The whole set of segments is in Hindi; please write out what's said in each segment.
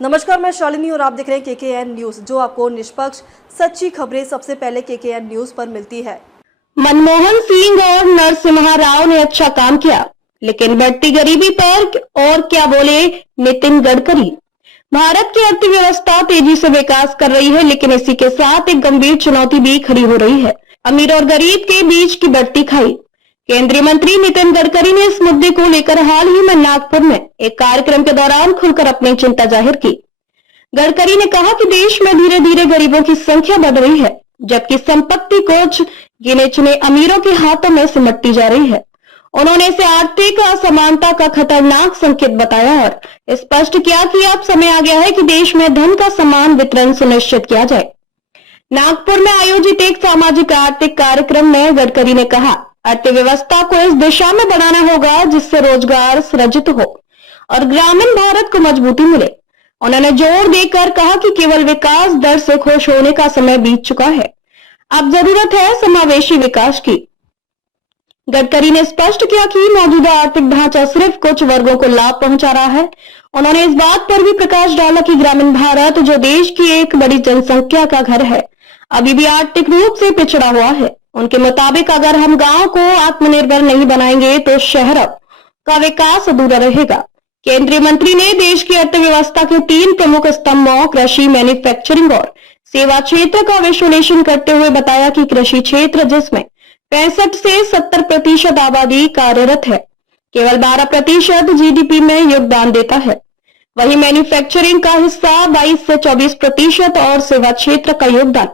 नमस्कार, मैं शालिनी और आप देख रहे हैं केकेएन न्यूज, जो आपको निष्पक्ष सच्ची खबरें सबसे पहले केकेएन न्यूज पर मिलती है। मनमोहन सिंह और नरसिम्हा राव ने अच्छा काम किया, लेकिन बढ़ती गरीबी पर और क्या बोले नितिन गडकरी। भारत की अर्थव्यवस्था तेजी से विकास कर रही है, लेकिन इसी के साथ एक गंभीर चुनौती भी खड़ी हो रही है, अमीर और गरीब के बीच की बढ़ती खाई। केंद्रीय मंत्री नितिन गडकरी ने इस मुद्दे को लेकर हाल ही में नागपुर में एक कार्यक्रम के दौरान खुलकर अपनी चिंता जाहिर की। गडकरी ने कहा कि देश में धीरे धीरे गरीबों की संख्या बढ़ रही है, जबकि संपत्ति कुछ गिने चुने अमीरों के हाथों में सिमटती जा रही है। उन्होंने इसे आर्थिक असमानता का खतरनाक संकेत बताया और स्पष्ट किया कि अब समय आ गया है कि देश में धन का समान वितरण सुनिश्चित किया जाए। नागपुर में आयोजित एक सामाजिक आर्थिक कार्यक्रम में गडकरी ने कहा, अर्थव्यवस्था को इस दिशा में बढ़ाना होगा जिससे रोजगार सृजित हो और ग्रामीण भारत को मजबूती मिले। उन्होंने जोर देकर कहा कि केवल विकास दर से खुश होने का समय बीत चुका है, अब जरूरत है समावेशी विकास की। गडकरी ने स्पष्ट किया कि मौजूदा आर्थिक ढांचा सिर्फ कुछ वर्गों को लाभ पहुंचा रहा है। उन्होंने इस बात पर भी प्रकाश डाला कि ग्रामीण भारत, जो देश की एक बड़ी जनसंख्या का घर है, अभी भी आर्थिक रूप से पिछड़ा हुआ है। उनके मुताबिक अगर हम गांव को आत्मनिर्भर नहीं बनाएंगे तो शहरों का विकास अधूरा रहेगा। केंद्रीय मंत्री ने देश की अर्थव्यवस्था के 3 प्रमुख स्तंभों कृषि, मैन्युफैक्चरिंग और सेवा क्षेत्र का विश्लेषण करते हुए बताया कि कृषि क्षेत्र, जिसमें 65 से 70% आबादी कार्यरत है, केवल 12% जीडीपी में योगदान देता है। वहीं मैन्युफैक्चरिंग का हिस्सा 22 से 24% और सेवा क्षेत्र का योगदान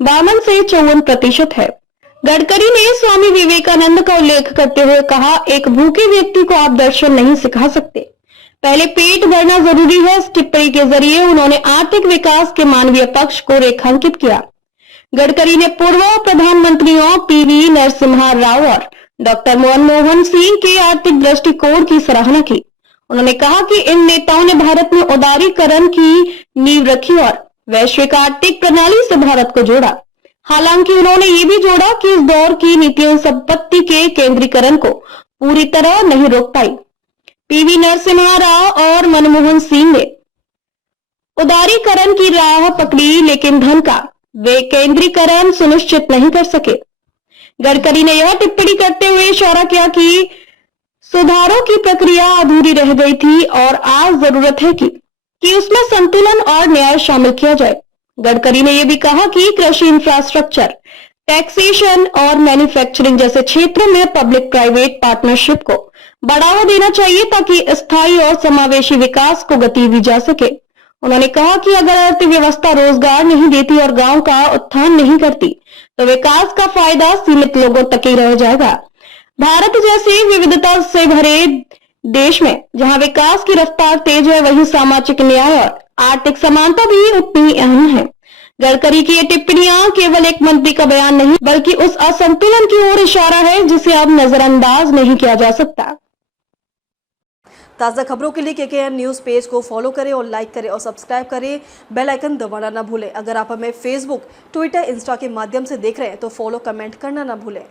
52 से 54% है। गडकरी ने स्वामी विवेकानंद का उल्लेख करते हुए कहा, एक भूखे व्यक्ति को आप दर्शन नहीं सिखा सकते, पहले पेट भरना जरूरी है। इस टिप्पणी के जरिए उन्होंने आर्थिक विकास के मानवीय पक्ष को रेखांकित किया। गडकरी ने पूर्व प्रधानमंत्रियों पीवी नरसिम्हा राव और डॉक्टर मनमोहन सिंह के आर्थिक दृष्टिकोण की सराहना की। उन्होंने कहा कि इन नेताओं ने भारत में उदारीकरण की नींव रखी और वैश्विक आर्थिक प्रणाली से भारत को जोड़ा। हालांकि उन्होंने ये भी जोड़ा कि इस दौर की नीतियां संपत्ति के केंद्रीकरण को पूरी तरह नहीं रोक पाई। पीवी नरसिम्हा राव और मनमोहन सिंह ने उदारीकरण की राह पकड़ी, लेकिन धन का वे केंद्रीकरण सुनिश्चित नहीं कर सके। गडकरी ने यह टिप्पणी करते हुए इशारा किया कि सुधारों की प्रक्रिया अधूरी रह गई थी और आज जरूरत है कि उसमें संतुलन और न्याय शामिल किया जाए। गडकरी ने यह भी कहा कि कृषि इंफ्रास्ट्रक्चर, टैक्सेशन और मैन्युफैक्चरिंग जैसे क्षेत्रों में पब्लिक प्राइवेट पार्टनरशिप को बढ़ावा देना चाहिए ताकि स्थायी और समावेशी विकास को गति दी जा सके। उन्होंने कहा कि अगर अर्थव्यवस्था रोजगार नहीं देती और गांव का उत्थान नहीं करती, तो विकास का फायदा सीमित लोगों तक ही रह जाएगा। भारत जैसे विविधता से भरे देश में जहां विकास की रफ्तार तेज है, वहीं सामाजिक न्याय और आर्थिक समानता भी उतनी अहम है। गडकरी की ये टिप्पणियां केवल एक मंत्री का बयान नहीं, बल्कि उस असंतुलन की ओर इशारा है जिसे अब नजरअंदाज नहीं किया जा सकता। ताज़ा खबरों के लिए केकेएन न्यूज़ पेज को फॉलो करें और लाइक करें और सब्सक्राइब करें, बेल आइकन दबाना ना भूलें। अगर आप हमें फेसबुक, ट्विटर, इंस्टा के माध्यम से देख रहे हैं तो फॉलो, कमेंट करना ना भूलें।